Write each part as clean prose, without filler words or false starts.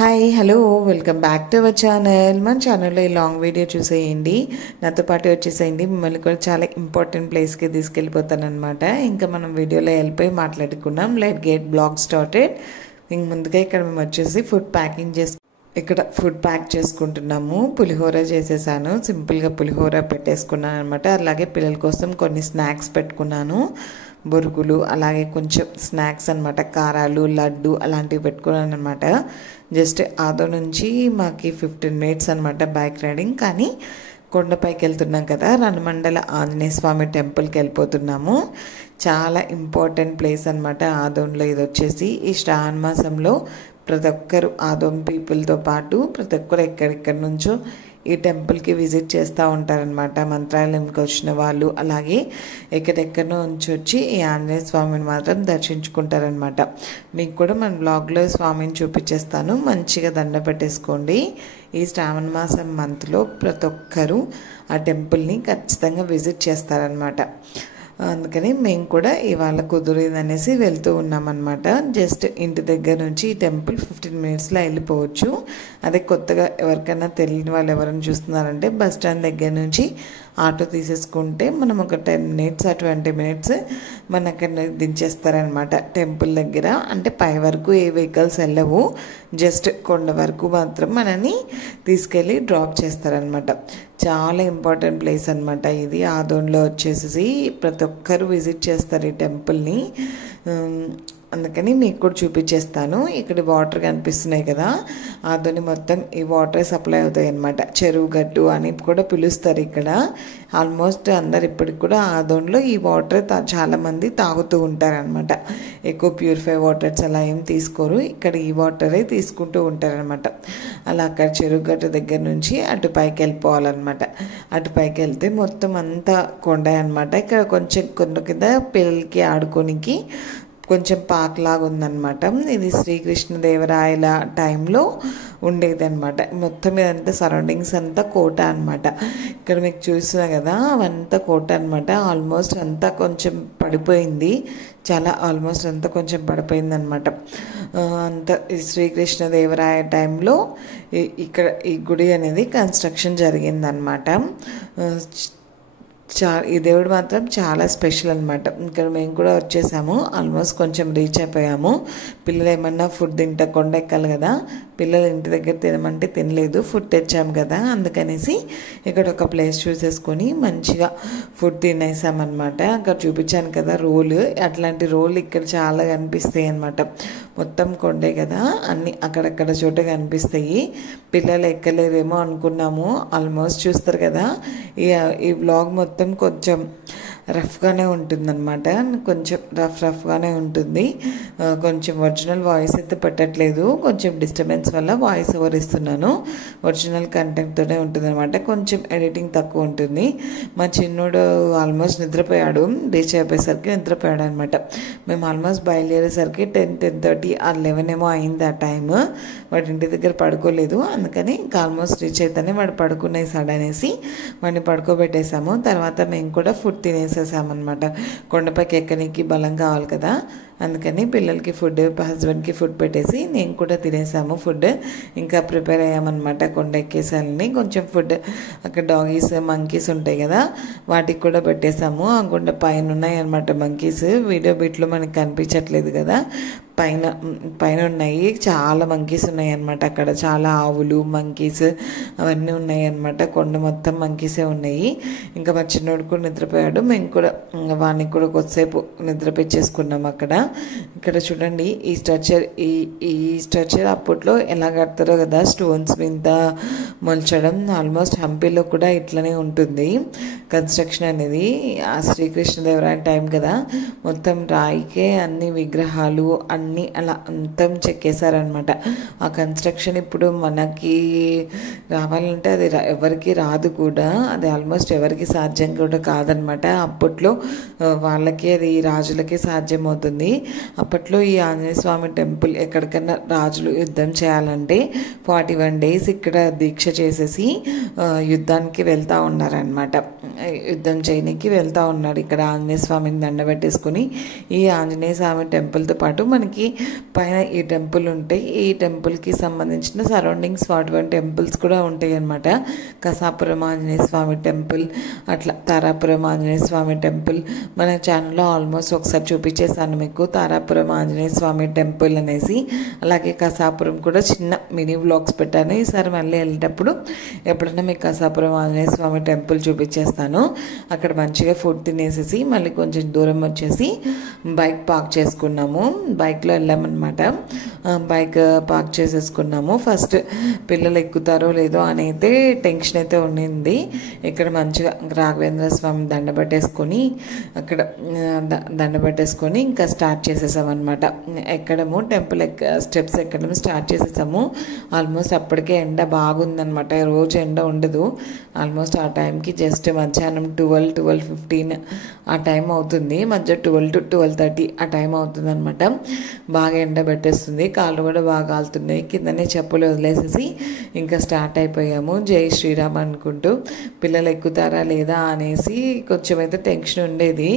Hi hello welcome back to our channel. మన ఛానల్లో ఈ లాంగ్ వీడియో చూసేయండి, నాతో పాటు వచ్చేసేయండి. మిమ్మల్ని కూడా చాలా ఇంపార్టెంట్ ప్లేస్కి తీసుకెళ్ళిపోతానమాట. ఇంకా మనం వీడియోలో వెళ్ళిపోయి మాట్లాడుకున్నాం. Let get blog started. ఇంక ముందుగా ఇక్కడ మేము వచ్చేసి ఫుడ్ ప్యాక్ చేసుకుంటున్నాము. పులిహోర చేసేసాను, సింపుల్గా పులిహోర పెట్టేసుకున్నాను అనమాట. అలాగే పిల్లల కోసం కొన్ని స్నాక్స్ పెట్టుకున్నాను, బొరుగులు, అలాగే కొంచెం స్నాక్స్ అనమాట, కారాలు, లడ్డు అలాంటివి పెట్టుకున్నాను అనమాట. జస్ట్ ఆదో నుంచి మాకు 15 మినిట్స్ అనమాట బైక్ రైడింగ్. కానీ కొండపైకి వెళ్తున్నాం కదా, రణమండల ఆంజనేయ స్వామి టెంపుల్కి వెళ్ళిపోతున్నాము. చాలా ఇంపార్టెంట్ ప్లేస్ అనమాట ఆదోన్లో. ఇది వచ్చేసి ఈ శ్రావణ మాసంలో ప్రతి ఒక్కరు ఆదోన్ పీపుల్తో పాటు ప్రతి ఒక్కరు ఎక్కడెక్కడి నుంచో ఈ టెంపుల్కి విజిట్ చేస్తూ ఉంటారనమాట. మంత్రాలయంకి వచ్చిన వాళ్ళు, అలాగే ఎక్కడెక్కడి నుంచి వచ్చి ఈ ఆంజనేయ స్వామిని మాత్రం దర్శించుకుంటారనమాట. మీకు కూడా మన బ్లాగ్లో స్వామిని చూపించేస్తాను. మంచిగా దండ పెట్టేసుకోండి. ఈ శ్రావణ మాసం మంత్లో ప్రతి ఒక్కరూ ఆ టెంపుల్ని ఖచ్చితంగా విజిట్ చేస్తారనమాట. అందుకని మేము కూడా ఇవాళ కుదిరిందనేసి వెళ్తూ ఉన్నామన్నమాట. జస్ట్ ఇంటి దగ్గర నుంచి ఈ టెంపుల్ 15 మినిట్స్లో వెళ్ళిపోవచ్చు. అదే కొత్తగా ఎవరికైనా తెలియని వాళ్ళు ఎవరైనా చూస్తున్నారంటే బస్ స్టాండ్ దగ్గర నుంచి ఆటో తీసేసుకుంటే మనం ఒక 10 మినిట్స్ ఆ 20 మినిట్స్ మన అక్కడ దించేస్తారనమాట టెంపుల్ దగ్గర. అంటే పై వరకు ఏ వెహికల్స్ వెళ్ళవు, జస్ట్ కొండ వరకు మాత్రం మనని తీసుకెళ్ళి డ్రాప్ చేస్తారనమాట. చాలా ఇంపార్టెంట్ ప్లేస్ అనమాట ఇది. ఆదోన్లో వచ్చేసి ప్రతి ఒక్కరు విజిట్ చేస్తారు ఈ టెంపుల్ని. అందుకని మీకు కూడా చూపించేస్తాను. ఇక్కడ వాటర్ కనిపిస్తున్నాయి కదా, ఆదోని మొత్తం ఈ వాటర్ సప్లై అవుతాయి అన్నమాట. చెరువు గట్టు అని కూడా పిలుస్తారు ఇక్కడ. ఆల్మోస్ట్ అందరు ఇప్పటికి కూడా ఆదోన్లో ఈ వాటర్ చాలామంది తాగుతూ ఉంటారనమాట. ఎక్కువ ప్యూరిఫై వాటర్స్ అలా ఏం తీసుకోరు, ఇక్కడ ఈ వాటరే తీసుకుంటూ ఉంటారనమాట. అలా అక్కడ చెరువు గట్టు దగ్గర నుంచి అటు పైకి వెళ్ళిపోవాలన్నమాట. అటు పైకి వెళ్తే మొత్తం అంతా కొండ అనమాట. ఇక్కడ కొంచెం కొండ కింద పిల్లలకి ఆడుకోనికి కొంచెం పార్క్ లాగా ఉందన్నమాట. ఇది శ్రీకృష్ణదేవరాయల టైంలో ఉండేదన్నమాట. మొత్తం ఇదంతా సరౌండింగ్స్ అంతా కోట అనమాట. ఇక్కడ మీకు చూస్తున్నా కదా, అవంతా కోట అనమాట. ఆల్మోస్ట్ అంతా కొంచెం పడిపోయింది, చాలా ఆల్మోస్ట్ అంతా కొంచెం పడిపోయింది అనమాట. అంత శ్రీకృష్ణదేవరాయ టైంలో ఇక్కడ ఈ గుడి అనేది కన్స్ట్రక్షన్ జరిగిందనమాట. ఈ దేవుడు మాత్రం చాలా స్పెషల్ అనమాట. ఇక్కడ మేము కూడా వచ్చేసాము, ఆల్మోస్ట్ కొంచెం రీచ్ అయిపోయాము. పిల్లలు ఏమన్నా ఫుడ్ తింటా, కొండ ఎక్కాలి కదా, పిల్లలు ఇంటి దగ్గర తినమంటే తినలేదు, ఫుడ్ తెచ్చాము కదా, అందుకనేసి ఇక్కడ ఒక ప్లేస్ చూసేసుకొని మంచిగా ఫుడ్ తినేసామన్నమాట. అక్కడ చూపించాను కదా రోల్, అట్లాంటి రోల్ ఇక్కడ చాలా కనిపిస్తాయి అన్నమాట. మొత్తం కొండే కదా, అన్నీ అక్కడక్కడ చోట కనిపిస్తాయి. పిల్లలు ఎక్కలేరేమో అనుకున్నాము. ఆల్మోస్ట్ చూస్తారు కదా, ఈ వ్లాగ్ మొత్తం కొంచెం రఫ్గానే ఉంటుందన్నమాట. కొంచెం రఫ్గానే ఉంటుంది. కొంచెం ఒరిజినల్ వాయిస్ అయితే పెట్టట్లేదు, కొంచెం డిస్టర్బెన్స్ వల్ల వాయిస్ ఓవర్ ఇస్తున్నాను. ఒరిజినల్ కంటెంట్తోనే ఉంటుంది అనమాట. కొంచెం ఎడిటింగ్ తక్కువ ఉంటుంది. మా చిన్నోడు ఆల్మోస్ట్ నిద్రపోయాడు, రీచ్ అయిపోయేసరికి నిద్రపోయాడు అనమాట. మేము ఆల్మోస్ట్ బయలుదేరేసరికి 10-10:30 11 ఏమో అయింది ఆ టైమ్. వాడి ఇంటి దగ్గర పడుకోలేదు, అందుకని ఇంకా ఆల్మోస్ట్ రీచ్ అయితేనే వాడు పడుకునేసాడు అనేసి వాడిని పడుకోబెట్టేసాము. తర్వాత మేము కూడా ఫుడ్ తినేసేసామన్నమాట. కొండపైకి ఎక్కడానికి బలం కావాలి కదా, అందుకని పిల్లలకి ఫుడ్, హస్బెండ్కి ఫుడ్ పెట్టేసి నేను కూడా తినేసాము ఫుడ్. ఇంకా ప్రిపేర్ అయ్యామన్నమాట కొండ ఎక్కేసాలని. కొంచెం ఫుడ్ అక్కడ డాగీస్, మంకీస్ ఉంటాయి కదా, వాటికి కూడా పెట్టేసాము. ఆ కొండ పైన ఉన్నాయి అన్నమాట మంకీస్. వీడియో బిట్లో మనకి కనిపించట్లేదు కదా, పైన ఉన్నాయి. చాలా మంకీస్ ఉన్నాయి అన్నమాట. అక్కడ చాలా ఆవులు, మంకీస్ అవన్నీ ఉన్నాయి అన్నమాట. కొండ మొత్తం మంకీసే ఉన్నాయి. ఇంకా మా చిన్నోడు కూడా నిద్రపోయాడు, మేము కూడా వానికి కూడా కొద్దిసేపు నిద్రపెచ్చేసుకున్నాం అక్కడ. ఇక్కడ చూడండి, ఈ స్ట్రక్చర్ అప్పట్లో ఎలా కడతారో కదా, స్టోన్స్ మీద మొల్చడం. ఆల్మోస్ట్ హంపీలో కూడా ఇట్లనే ఉంటుంది కన్స్ట్రక్షన్ అనేది. ఆ శ్రీకృష్ణదేవరాయ టైం కదా, మొత్తం రాయికే అన్ని విగ్రహాలు అన్నీ అలా అంతం చెక్కేశారనమాట. ఆ కన్స్ట్రక్షన్ ఇప్పుడు మనకి రావాలంటే అది ఎవరికి రాదు కూడా, అది ఆల్మోస్ట్ ఎవరికి సాధ్యం కూడా కాదనమాట. అప్పట్లో వాళ్ళకి, అది రాజులకి సాధ్యం అవుతుంది. అప్పట్లో ఈ ఆంజనేయ స్వామి టెంపుల్ ఎక్కడికన్నా రాజులు యుద్ధం చేయాలంటే 41 days ఇక్కడ దీక్ష చేసేసి యుద్ధానికి వెళ్తూ ఉన్నారనమాట. యుద్ధం చేయడానికి వెళ్తూ ఉన్నాడు. ఇక్కడ ఆంజనేయ స్వామిని దండబెట్టేసుకుని ఈ ఆంజనేయ స్వామి టెంపుల్తో పాటు మనకి పైన ఈ టెంపుల్ ఉంటాయి. ఈ టెంపుల్కి సంబంధించిన సరౌండింగ్స్ 41 టెంపుల్స్ కూడా ఉంటాయి అన్నమాట. కసాపురం ఆంజనేయ స్వామి టెంపుల్, అట్లా తారాపురం ఆంజనేయ స్వామి టెంపుల్ మన ఛానల్లో ఆల్మోస్ట్ ఒకసారి చూపించేసాను మీకు, తారాపురం ఆంజనేయ స్వామి టెంపుల్ అనేసి. అలాగే కసాపురం కూడా చిన్న మినీ వ్లాగ్స్ పెట్టాను. ఈసారి మళ్ళీ వెళ్ళేటప్పుడు ఎప్పుడైనా మీకు కసాపురం ఆంజనేయ స్వామి టెంపుల్ చూపించేస్తాను. అక్కడ మంచిగా ఫుడ్ తినేసేసి మళ్ళీ కొంచెం దూరం వచ్చేసి బైక్ పార్క్ చేసుకున్నాము. బైక్లో వెళ్ళామన్నమాట. బైక్ పార్క్ చేసేసుకున్నాము. ఫస్ట్ పిల్లలు ఎక్కుతారో లేదో అని అయితే టెన్షన్ అయితే ఉండింది. ఇక్కడ మంచిగా రాఘవేంద్ర స్వామి దండబెట్టేసుకొని అక్కడ దండబెట్టేసుకొని ఇంకా స్టార్ట్ చేసేసామన్నమాట. ఎక్కడము టెంపుల్ స్టెప్స్ ఎక్కడం స్టార్ట్ చేసేసాము. ఆల్మోస్ట్ అప్పటికే ఎండ బాగుందనమాట. రోజు ఎండ ఉండదు. ఆల్మోస్ట్ ఆ టైంకి జస్ట్ మధ్యాహ్నం 12-12:15 ఆ టైం అవుతుంది. మధ్య 12 to 12:30 ఆ టైం అవుతుంది అనమాట. బాగా ఎండ పెట్టేస్తుంది. కాళ్ళు కూడా బాగా కాలుతున్నాయి. కిందనే చెప్పులు వదిలేసేసి ఇంకా స్టార్ట్ అయిపోయాము. జై శ్రీరామ్ అనుకుంటూ. పిల్లలు ఎక్కుతారా లేదా అనేసి కొంచెం అయితే టెన్షన్ ఉండేది.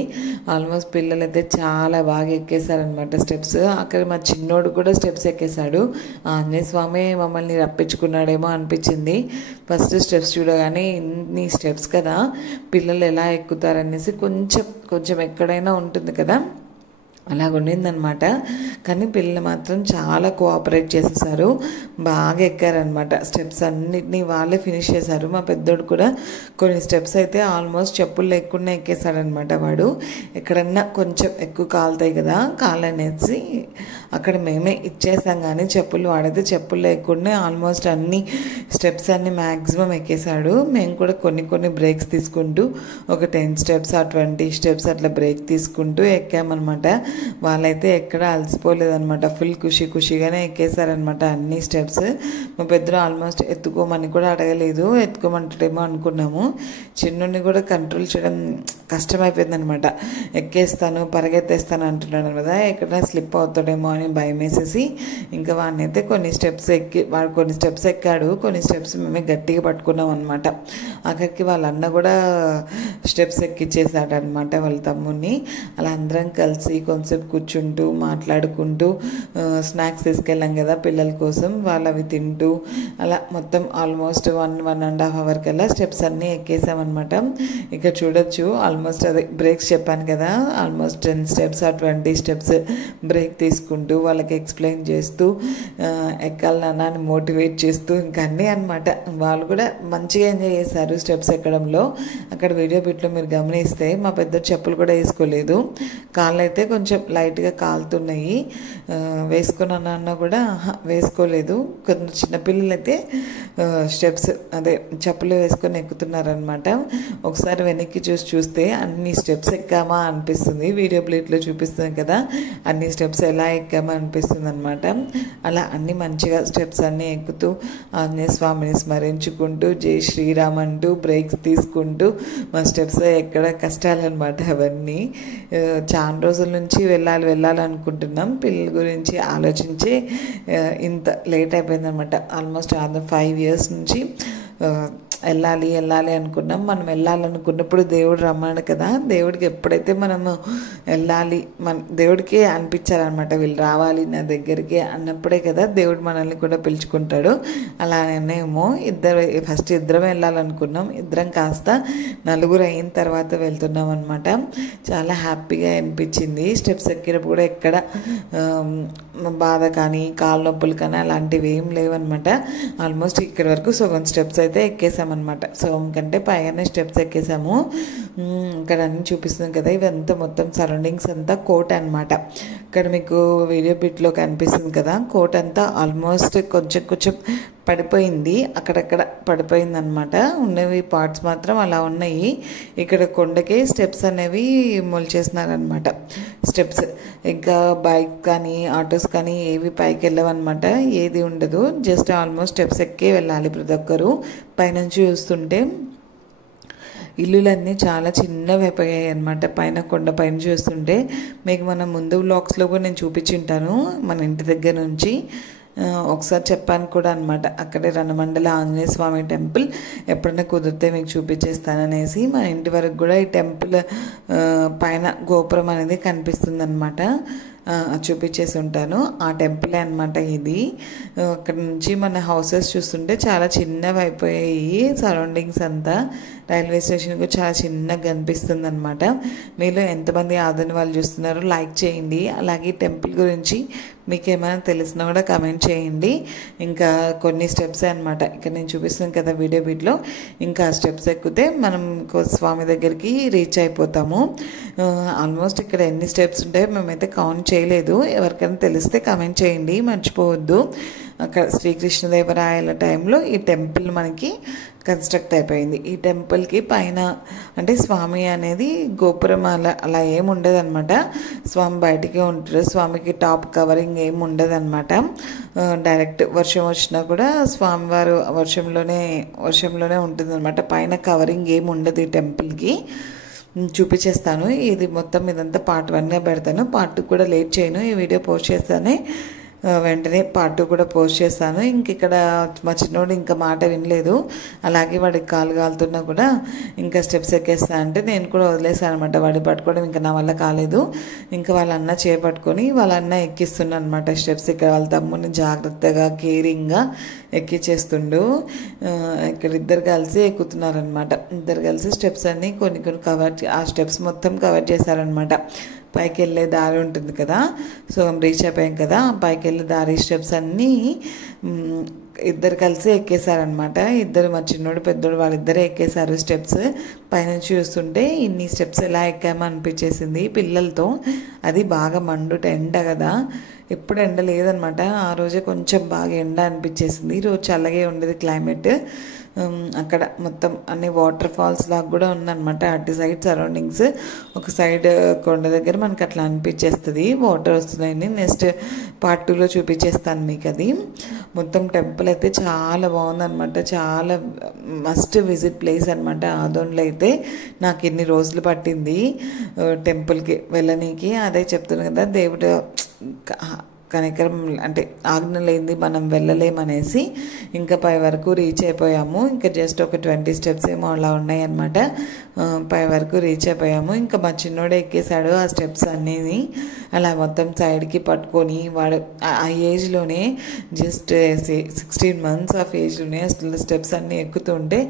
ఆల్మోస్ట్ పిల్లలు అయితే చాలా బాగా ఎక్కేశారనమాట స్టెప్స్. అక్కడ మా చిన్నోడు కూడా స్టెప్స్ ఎక్కేశాడు. ఆంజనేయ స్వామి మమ్మల్ని రప్పించుకున్నాడేమో అనిపించింది. ఫస్ట్ స్టెప్స్ చూడగానే ఇన్ని స్టెప్స్ కదా, పిల్లలు ఎలా ఎక్కుతారనేసి కొంచెం ఎక్కడైనా ఉంటుంది కదా, అలాగ ఉండిందనమాట. కానీ పిల్లలు మాత్రం చాలా కోఆపరేట్ చేసేసారు. బాగా ఎక్కారనమాట. స్టెప్స్ అన్నిటినీ వాళ్ళే ఫినిష్ చేశారు. మా పెద్దోడు కూడా కొన్ని స్టెప్స్ అయితే ఆల్మోస్ట్ చెప్పులు లేకుండా ఎక్కేశాడనమాట. వాడు ఎక్కడన్నా కొంచెం ఎక్కువ కాలుతాయి కదా, కాలనేసి అక్కడ మేమే ఇచ్చేసాం. కానీ చెప్పులు వాడైతే చెప్పులు లేకుండా ఆల్మోస్ట్ అన్ని స్టెప్స్ అన్ని మ్యాక్సిమం ఎక్కేశాడు. మేము కూడా కొన్ని బ్రేక్స్ తీసుకుంటూ ఒక 10 స్టెప్స్ 20 స్టెప్స్ అట్లా బ్రేక్ తీసుకుంటూ ఎక్కామన్నమాట. వాళ్ళైతే ఎక్కడ అలసిపోలేదనమాట. ఫుల్ ఖుషిగానే ఎక్కేశారనమాట అన్ని స్టెప్స్. మా పెద్దలు ఆల్మోస్ట్ ఎత్తుకోమని కూడా అడగలేదు. ఎత్తుకోమంటాడేమో అనుకున్నాము. చిన్నుని కూడా కంట్రోల్ చేయడం కష్టమైపోయింది అనమాట. ఎక్కేస్తాను పరిగెత్తేస్తాను అంటున్నాడు కదా, ఎక్కడ స్లిప్ అవుతాడేమో అని భయం వేసేసి ఇంకా వాడిని అయితే వాడు కొన్ని స్టెప్స్ ఎక్కాడు. కొన్ని స్టెప్స్ మేమే గట్టిగా పట్టుకున్నాం అనమాట. అక్కడికి వాళ్ళ అన్న కూడా స్టెప్స్ ఎక్కిచ్చేసాడు అనమాట వాళ్ళ తమ్ముడిని. అలా అందరం కలిసి కొంచెంసేపు కూర్చుంటూ మాట్లాడుకుంటూ స్నాక్స్ తీసుకెళ్ళాం కదా పిల్లల కోసం, వాళ్ళు అవి తింటూ అలా మొత్తం ఆల్మోస్ట్ 1.5 hour కల్లా స్టెప్స్ అన్నీ ఎక్కేసామన్నమాట. ఇక చూడొచ్చు ఆల్మోస్ట్ అదే బ్రేక్స్ చెప్పాను కదా, ఆల్మోస్ట్ 10 స్టెప్స్ 20 స్టెప్స్ బ్రేక్ తీసుకుంటూ వాళ్ళకి ఎక్స్ప్లెయిన్ చేస్తూ ఎక్కాలన్నా అని మోటివేట్ చేస్తూ ఇంకా అన్నీ అనమాట. వాళ్ళు కూడా మంచిగా ఎంజాయ్ చేశారు స్టెప్స్ ఎక్కడంలో. అక్కడ వీడియో బిట్లో మీరు గమనిస్తే మా పెద్ద చెప్పులు కూడా వేసుకోలేదు. కాళ్ళు అయితే కొంచెం లైట్గా కాలుతున్నాయి. వేసుకున్నానన్నా కూడా వేసుకోలేదు. కొంత చిన్నపిల్లలు అయితే స్టెప్స్ చెప్పులు వేసుకొని ఎక్కుతున్నారనమాట. ఒకసారి వెనక్కి చూస్తే అన్ని స్టెప్స్ ఎక్కామా అనిపిస్తుంది. వీడియో ప్లేట్లో చూపిస్తుంది కదా, అన్ని స్టెప్స్ ఎలా ఎక్కామా అనిపిస్తుంది అనమాట. అలా అన్ని మంచిగా స్టెప్స్ అన్నీ ఎక్కుతూ ఆంజనేయ స్వామిని స్మరించుకుంటూ జై శ్రీరామ్ అంటూ బ్రేక్స్ తీసుకుంటూ మా స్టెప్స్ ఎక్కడ కష్టాలన్నమాట. అవన్నీ చాలా రోజుల నుంచి వెళ్ళాలనుకుంటున్నాం. పిల్లల గురించి ఆలోచించి ఇంత లేట్ అయిపోయిందనమాట. ఆల్మోస్ట్ 5 years నుంచి వెళ్ళాలి అనుకున్నాం. మనం వెళ్ళాలనుకున్నప్పుడు దేవుడు రమ్మాడు కదా, దేవుడికి ఎప్పుడైతే మనము వెళ్ళాలి దేవుడికి అనిపించాలన్నమాట, వీళ్ళు రావాలి నా దగ్గరికి అన్నప్పుడే కదా దేవుడు మనల్ని కూడా పిలుచుకుంటాడు. అలానేమో ఫస్ట్ ఇద్దరం వెళ్ళాలనుకున్నాం. ఇద్దరం కాస్త 4 అయిన తర్వాత వెళ్తున్నాం అనమాట. చాలా హ్యాపీగా అనిపించింది. స్టెప్స్ ఎక్కేటప్పుడు కూడా ఎక్కడ బాధ కానీ కాళ్ళ నొప్పులు కానీ అలాంటివి ఏం లేవన్నమాట. ఆల్మోస్ట్ ఇక్కడ వరకు సగం స్టెప్స్ అయితే ఎక్కేసామన్నమాట. సగం కంటే పైగానే స్టెప్స్ ఎక్కేసాము. ఇక్కడ అన్నీ చూపిస్తుంది కదా, ఇవంతా మొత్తం సరౌండింగ్స్ అంతా కోట అనమాట. ఇక్కడ మీకు వీడియో బిట్లో కనిపిస్తుంది కదా, కోట అంతా ఆల్మోస్ట్ కొంచెం పడిపోయింది. అక్కడక్కడ పడిపోయింది అనమాట. ఉన్నవి పార్ట్స్ మాత్రం అలా ఉన్నాయి. ఇక్కడ కొండకే స్టెప్స్ అనేవి మొలిచేస్తున్నారనమాట. స్టెప్స్ ఇంకా బైక్ కానీ ఆటోస్ కానీ ఏవి పైకి వెళ్ళవన్నమాట. ఏది ఉండదు. జస్ట్ ఆల్మోస్ట్ స్టెప్స్ ఎక్కే వెళ్ళాలి ప్రతి ఒక్కరు. పైనుంచి చూస్తుంటే ఇల్లులన్నీ చాలా చిన్నవి అయిపోయాయి అనమాట. పైన కొండ పైన చూస్తుంటే మీకు మన ముందు వ్లాగ్స్లో కూడా నేను చూపించుంటాను మన ఇంటి దగ్గర నుంచి. ఒకసారి చెప్పాను కూడా అనమాట, అక్కడే రణమండల ఆంజనేయ స్వామి టెంపుల్ ఎప్పుడైనా కుదిరితే మీకు చూపించేస్తాననేసి. మన ఇంటి వరకు కూడా ఈ టెంపుల్ పైన గోపురం అనేది కనిపిస్తుంది అనమాట, చూపించేసి ఉంటాను. ఆ టెంపులే అనమాట ఇది. అక్కడ నుంచి మన హౌసెస్ చూస్తుంటే చాలా చిన్నవి అయిపోయాయి, సరౌండింగ్స్ అంతా. రైల్వే స్టేషన్కు చాలా చిన్నగా కనిపిస్తుంది అనమాట. మీలో ఎంతమంది ఆదని వాళ్ళు చూస్తున్నారో లైక్ చేయండి. అలాగే టెంపుల్ గురించి మీకు ఏమైనా తెలిసినా కూడా కమెంట్ చేయండి. ఇంకా కొన్ని స్టెప్సే అనమాట ఇక్కడ నేను చూపిస్తున్నాను కదా వీడియోలో. ఇంకా స్టెప్స్ ఎక్కితే మనం స్వామి దగ్గరికి రీచ్ అయిపోతాము. ఆల్మోస్ట్ ఇక్కడ ఎన్ని స్టెప్స్ ఉంటాయో మేమైతే కౌంట్ చేయలేదు. ఎవరికైనా తెలిస్తే కమెంట్ చేయండి, మర్చిపోవద్దు. అక్కడ శ్రీకృష్ణదేవరాయల టైంలో ఈ టెంపుల్ మనకి కన్స్ట్రక్ట్ అయిపోయింది. ఈ టెంపుల్కి పైన అంటే స్వామి అనేది గోపురం అలా ఏమి ఉండదు అనమాట. స్వామి బయటికే ఉంటారు. స్వామికి టాప్ కవరింగ్ ఏమి ఉండదు అనమాట. డైరెక్ట్ వర్షం వచ్చినా కూడా స్వామివారు వర్షంలోనే ఉంటుంది అనమాట. పైన కవరింగ్ ఏమి ఉండదు ఈ టెంపుల్కి. చూపించేస్తాను. ఇది మొత్తం ఇదంతా పార్ట్ 1గా పెడతాను. పార్ట్ 2 కూడా లేట్ చేయను, ఈ వీడియో పోస్ట్ చేస్తానే వెంటనే పార్ట్ 2 కూడా పోస్ట్ చేస్తాను. ఇంక ఇక్కడ మా చిన్నోడు ఇంకా మాట వినలేదు. అలాగే వాడికి కాలు కాలుతున్నా కూడా ఇంకా స్టెప్స్ ఎక్కేస్తా అంటే నేను కూడా వదిలేసాను అనమాట. వాడి పట్టుకోవడం ఇంకా నా వల్ల కాలేదు. ఇంకా వాళ్ళ అన్న చేపట్టుకొని వాళ్ళ అన్న ఎక్కిస్తున్నాను అనమాట స్టెప్స్. ఇక్కడ వాళ్ళ తమ్ముని జాగ్రత్తగా కేరింగ్గా ఎక్కిచ్చేస్తుండు. ఇక్కడ ఇద్దరు కలిసి ఎక్కుతున్నారనమాట. ఇద్దరు కలిసి స్టెప్స్ అన్నీ కొన్ని ఆ స్టెప్స్ మొత్తం కవర్ చేశారనమాట. పైకి వెళ్ళే దారి ఉంటుంది కదా, సో రీచ్ అయిపోయాం కదా, పైకి వెళ్ళే దారి స్టెప్స్ అన్నీ ఇద్దరు కలిసి ఎక్కేశారనమాట. ఇద్దరు మా చిన్నోడు పెద్దోడు వాళ్ళిద్దరే ఎక్కేశారు స్టెప్స్. పైనుంచి చూస్తుంటే ఇన్ని స్టెప్స్ ఎలా ఎక్కామో అనిపించేసింది పిల్లలతో. అది బాగా మండుట ఎండ కదా, ఎప్పుడు ఎండ లేదనమాట. ఆ రోజే కొంచెం బాగా ఎండ అనిపించేసింది. ఈరోజు చల్లగే ఉండేది క్లైమేట్. అక్కడ మొత్తం అన్ని వాటర్ ఫాల్స్ లాగా కూడా ఉందన్నమాట. అటు సైడ్ సరౌండింగ్స్, ఒక సైడ్ కొండ దగ్గర మనకి అట్లా అనిపించేస్తుంది వాటర్ వస్తున్నాయని. నెక్స్ట్ పార్ట్ 2లో చూపించేస్తాను మీకు అది. మొత్తం టెంపుల్ అయితే చాలా బాగుందన్నమాట. చాలా మస్ట్ విజిట్ ప్లేస్ అనమాట. ఆదోన్లో అయితే నాకు ఎన్ని రోజులు పట్టింది టెంపుల్కి వెళ్ళనీకి. అదే చెప్తున్నాను కదా, దేవుడు కనికరం అంటే ఆజ్ఞ లేనిది మనం వెళ్ళలేమనేసి ఇంకా పై వరకు రీచ్ అయిపోయాము. ఇంకా జస్ట్ ఒక 20 స్టెప్స్ ఏమో అలా ఉన్నాయన్నమాట. పై వరకు రీచ్ అయిపోయాము. ఇంకా మా చిన్నోడే ఎక్కేశాడు ఆ స్టెప్స్ అన్నీ. అలా మొత్తం సైడ్కి పట్టుకొని వాడు ఆ ఏజ్లోనే జస్ట్ 16 months ఆఫ్ ఏజ్లోనే అసలు స్టెప్స్ అన్నీ ఎక్కుతుంటే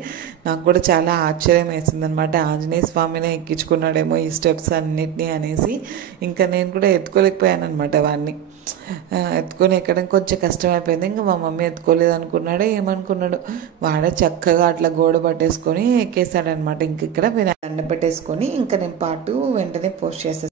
నాకు కూడా చాలా ఆశ్చర్యం వేసింది అనమాట. ఆంజనేయ స్వామినే ఎక్కించుకున్నాడేమో ఈ స్టెప్స్ అన్నిటినీ అనేసి. ఇంకా నేను కూడా ఎత్తుకోలేకపోయాను అనమాట వాడిని. ఎత్తుకొని ఎక్కడం కొంచెం కష్టమైపోయింది. ఇంకా మా మమ్మీ ఎత్తుకోలేదు అనుకున్నాడో ఏమనుకున్నాడు, వాడే చక్కగా అట్లా గోడ పట్టేసుకొని ఎక్కేసాడనమాట. ఇంక ఇక్కడ దండ పెట్టేసుకొని ఇంకా నేను పార్ట్ 2 వెంటనే పోస్ట్ చేసేసాను.